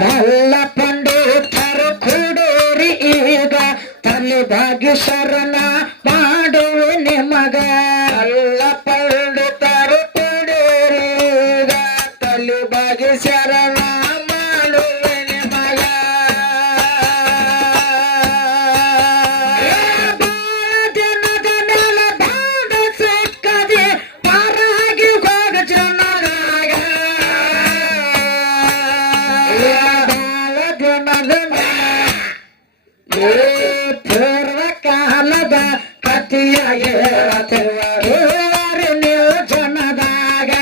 ಎಲ್ಲ ಪಂಡಿತರು ಕೂಡೇರಿ ಈಗ ತಲೆ ಬಾಗಿ ಶರಣ ಮಾಡುವೆ ನಿಮಗ ಎಲ್ಲ ಪಂಡಿತರು ಕೂಡೇರಿ ಈಗ ತಲೆ ಬಾಗಿ ಶರಣ ಮಾಡುವೆ ನಿಮಗ ದಿನದ ಮೇಲೆ ಬಾಂಡ ಸಿಕ್ಕದೆ ಪರಾಗಿ ಹೋಗ ಜನರಾಗ ಪೂರ್ವ ಕಾಲದ ಕಥೆಯ ನೀವು ಜನದಾಗ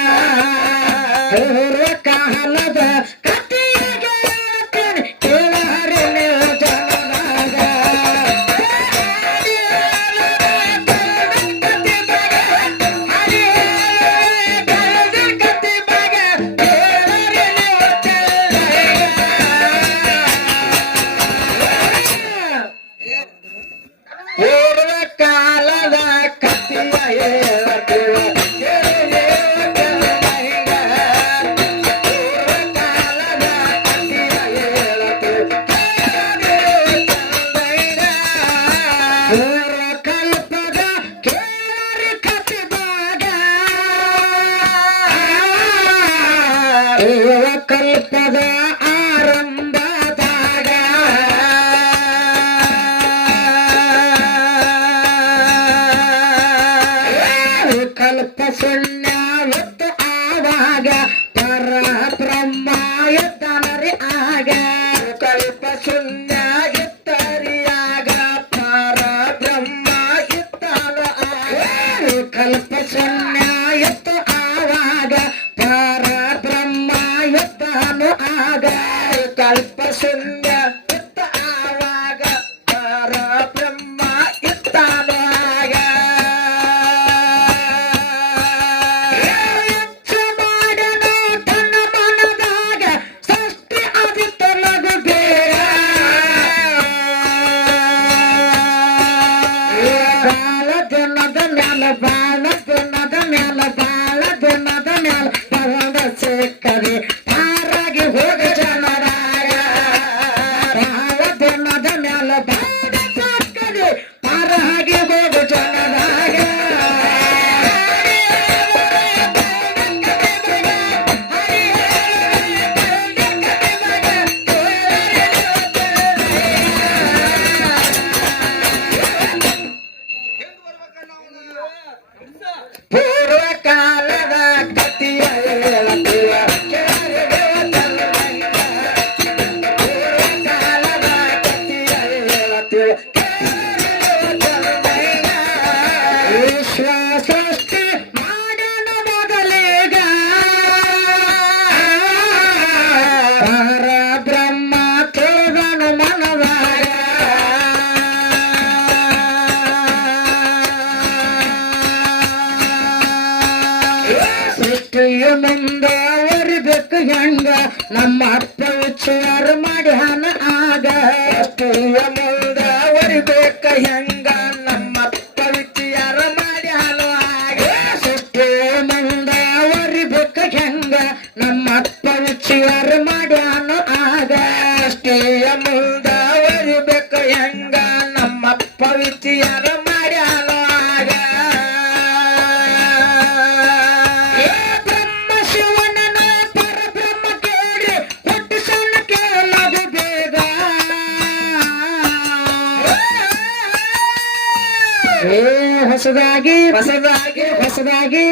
ಪೂರ್ವ ಕಾಲದ ಕಥೆಯ ಕೇಳಾರೆ ನೀವು ಜನದಾಗ ಪೂರ್ವ ಕಾಲದ ಕಥೆಯ ಹೇಳುವ ಕಲ್ಪದ ಕೇಳರಿ ಕಥೆದಾಗ ಕಲ್ಪದ ಆರಂಭದಾಗ ಕಲ್ಪ ಶೂನ್ಯವತ್ತು ಆವಾಗ ಪರ ಬ್ರಹ್ಮ ಎತ್ತನರಿ ಆಗ ಕಲ್ಪ ಶೂನ್ಯ ಎತ್ತರಿಯಾಗ ಪರ ಬ್ರಹ್ಮ ಎತ್ತನ ಆಗ ಕಲ್ಪ ಶೂನ್ಯ ಎತ್ತು ಆವಾಗ ಪರ ಬ್ರಹ್ಮ ಎತ್ತನು ಆಗ ಕಲ್ಪ ಶೂನ್ಯ ಎತ್ತ ಆವಾಗ ಪರ ಬ್ರಹ್ಮ ಎತ್ತನು ಆಗ ಬಾಳ ದಿನದ ಮ್ಯಾಲ ಬಾಳ ಸಿಕ್ಕದೆ ಪಾರಾಗಿ ಹೋಗ ಜನರಾಗ ಬಾಳ ದಿನದ ಮ್ಯಾಲ ಬಾಳ ಸಿಕ್ಕದೆ ಪಾರಾಗಿ ಹೋಗ ಜನರಾಗ ಪೂರ್ವ ಕಾಲದ ಕಥೆಯ ಹೇಳುವ ಪೂರ್ವ ಕಾಲದ ಕಥೆಯ ಹೇಳುವ ವಿಶ್ವ ಸೃಷ್ಟಿ ಮಾಡನ ಮೊದಲೇಗ ಪರ ಬ್ರಹ್ಮ ತಿಳಿದನು ಮನದಾಗ ಸೃಷ್ಟಿಯ ಮುಂದೆ ಒರಿಬೇಕು ಹೆಂಗ ನಮ್ಮ ಅಪ್ಪ ವಿಚಾರ ಮಾಡ್ಯಾನ ಆಗ ಸೃಷ್ಟಿಯ ಮುಂದೆ ಒರಿಬೇಕ ಹೆಂಗ ನಮ್ಮ ಅಪ್ಪ ವಿಚಾರ ಮಾಡ್ಯಾನ ಆಗ ಸೃಷ್ಟಿಯ ಮುಂದೆ ಒರಿಬೇಕ ಹೆಂಗ ನಮ್ಮ ಅಪ್ಪ ವಿಚಾರ ಮಾಡ್ಯಾನ ಆಗ ಸೃಷ್ಟಿಯ ಮುಂದೆ ಒರಿಬೇಕ ಹೆಂಗ ನಮ್ಮ ಅಪ್ಪ ವಿಚಾರ ಮಾಡ್ಯಾನ ಆಗ ಹೊಸದಾಗಿ ಹೊಸದಾಗಿ ಹೊಸದಾಗಿ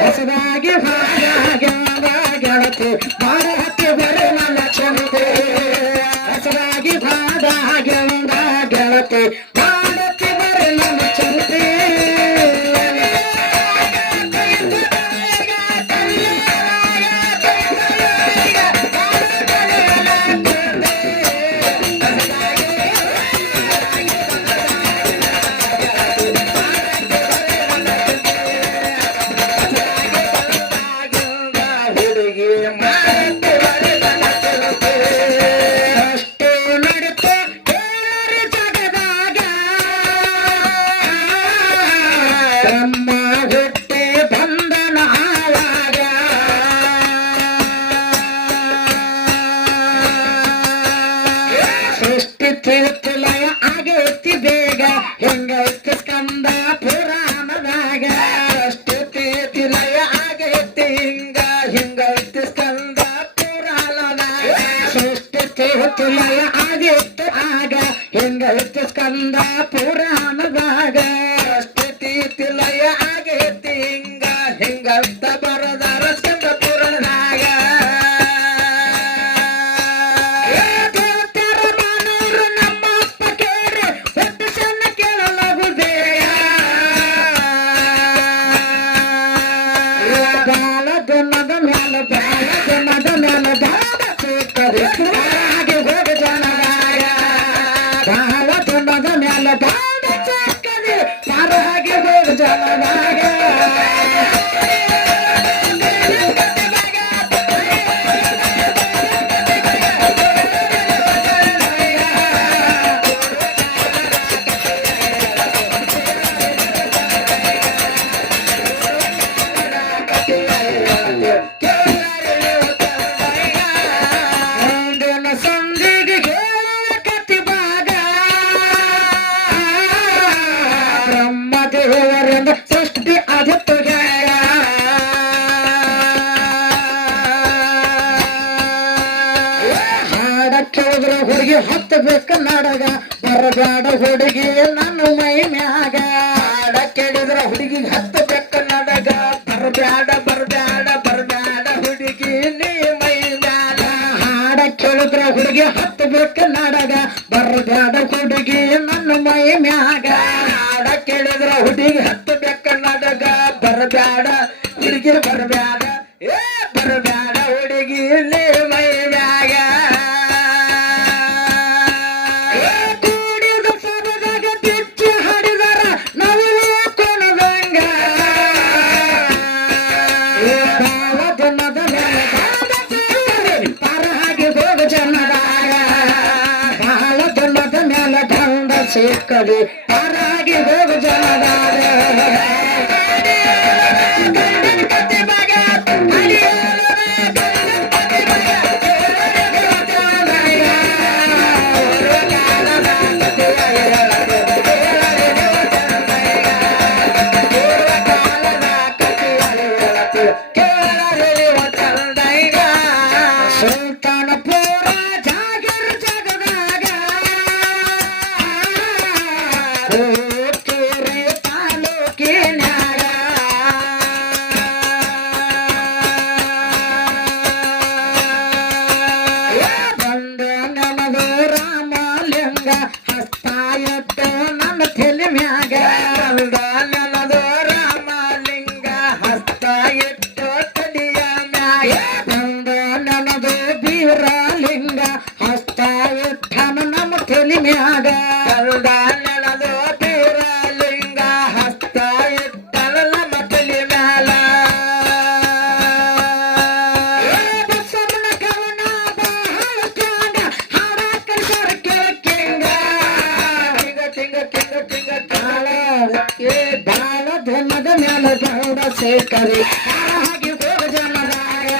ಹೊಸದಾಗಿ ಗೆಳತಿ ಬಾರ ಹತ್ತಿ ಬರೆ ನನ್ನ ಚಂತೆ ಹೊಸದಾಗಿ ಗೆಳತಿ ಬಾರಕ್ಕೆ ಬರೆ ನನ್ನ ಚಂತೆ ಹುಡುಗಿ ತೀರ್ಥಲಯ ಆಗೈತಿ ಬೇಗ ಹೆಂಗೈತಿ ಸ್ಕಂದ ಪುರಾಣದಾಗ ಸೃಷ್ಟಿ ತೀರ್ಥಲಯ ಆಗೈತಿ ಹಿಂಗೈತಿ ಸ್ಕಂದ ಪುರಾಣದಾಗ ಸೃಷ್ಟಿ ತೀರ್ಥಲಯ ಆಗೈತಿ ಆಗ ಹೆಂಗೈತಿ ಸ್ಕಂದ ಪುರಾಣದಾಗ ಸೃಷ್ಟಿ ತೀರ್ಥಲಯ ಆಗೈತಿ ಹಿಂಗಂತ ಬರದಾರ ಸ್ಕಂದ ಪುರಾಣದಾಗ ಸೃಷ್ಟಿ ಆದಿತ್ತು ಹಾಡ ಕೇಳಿದ್ರ ಹುಡುಗಿ ಹತ್ತಬೇಕ ನಾಡಗ ಬರಬೇಡ ಹುಡುಗಿ ನನ್ನ ಮೈ ಮ್ಯಾಗ ಹಾಡ ಕೇಳಿದ್ರ ಹುಡುಗಿ ಹತ್ತಬೇಕ ನಾಡಗ ಬರಬೇಡ ಹುಡುಗಿ ನೀ ಮೈ ಮ್ಯಾಗ ಹಾಡ ಕೇಳಿದ್ರ ಹುಡುಗಿ ಹತ್ತಬೇಕ ನಾಡಗ ಬರಬೇಡ ಹುಡುಗಿ ನನ್ನ ಮೈ ಮ್ಯಾಗ ಹಾಡ ಕೇಳಿದ್ರ ಹುಡುಗಿ ಹತ್ತಬೇಕ ನಾಡಗ ಬರಬೇಡ ಹುಡುಗಿ ಬರಬೇಡ ಹುಡುಗಿ ನೀ ಮೈ ಮ್ಯಾಗ ಕೂಡಿದ ಸರದಾಗ ಬಿಚ್ಚಿ ಹಡಿದರ ನವಿಲು ಕೊನದಂಗ ಬಾಳ ಜನದ ಪರಹಾಗಿ ಹೋಗ ಜನದಾಗ ಬಾಳ ಜನದ ಮೇಲೆ ಗಂಡ ಸಿಕ್ಕಲಿ ಪರಹಾಗಿ ಹೋಗ ಜನದಾಗ ಸುಲ್ತಾನಪುರ ಜಾಗರ ಜಗದಾಗ ಕೋಟೂರಿ ತಾಲೂಕಿನ್ಯಾಗ ಬಂದ ನನದು ರಾಮಲಿಂಗ ಹಸ್ತ ಎತ್ತು ನನ್ನ ತಲೆ ಮ್ಯಾಗ ಬಂದ ನನದು ರಾಮಲಿಂಗ ಹಸ್ತ ಎತ್ತು ತಲೆಯ ಮ್ಯಾಗ ಬಂದ ನನದು ಬೀರಲಿಂಗ ಹಸ್ತ ಇಟ್ಟನ ನಮ್ಮ ತಲೆ ಮ್ಯಾಗ ಬಂದ ನನದು ಬೀರಲಿಂಗ ಹಸ್ತ ಇಟ್ಟನ ನಮ್ಮ ತಲೆ ಮ್ಯಾಲ ಬಸವನ ಕವನ ಬಹಳ ತ್ಯಾಗ ಹಾಡಾಕ ಸರ್ಕೆ ಕಿಂಗ ಟಿಂಗ ಕಾಳ ಬಾಳ ಧನದ ಮ್ಯಾಲ ಗೌಡ ಸೇಕರಿ ಹಾಗೆ ಹೋಗ ಜನದಾಗ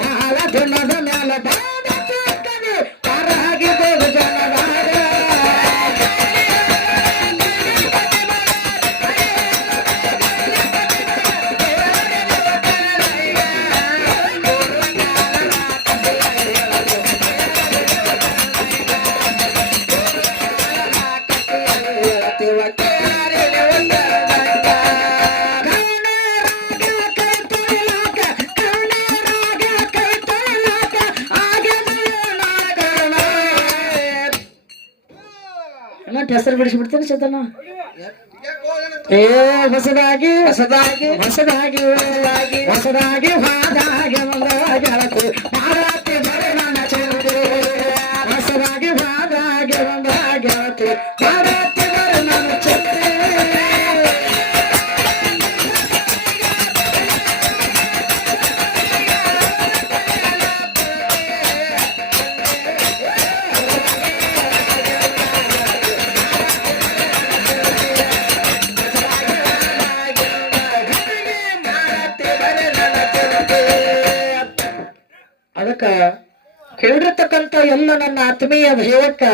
ಬಾಳ ಧನದ ಮ್ಯಾಲ ಗೌಡ ಸೇಕರಿ ಹಾಗೆ ಹೋಗ ಜನದಾಗ ಹೆಸರು ಬಿಡಿಸ್ಬಿಡ್ತೀನಿ ಚೇತನ ಹೊಸದಾಗಿ ಹಾದಾಗೆ ಒಂದು ಗೆಳತಿ ಮಾರಾತಿ ಬರೆ ನನ್ನ ಚೆಂದೆ ಹೊಸದಾಗಿ ಹಾದಾಗೆ ಒಂದು ಗೆಳತಿ ಮಾರಾತಿ ಬರೆ ನನ್ನ ಚೆಂದೆ ಅದಕ್ಕ ಕೇಳಿರ್ತಕ್ಕಂಥ ಎಲ್ಲ ನನ್ನ ಆತ್ಮೀಯ ದೈವಕ್ಕ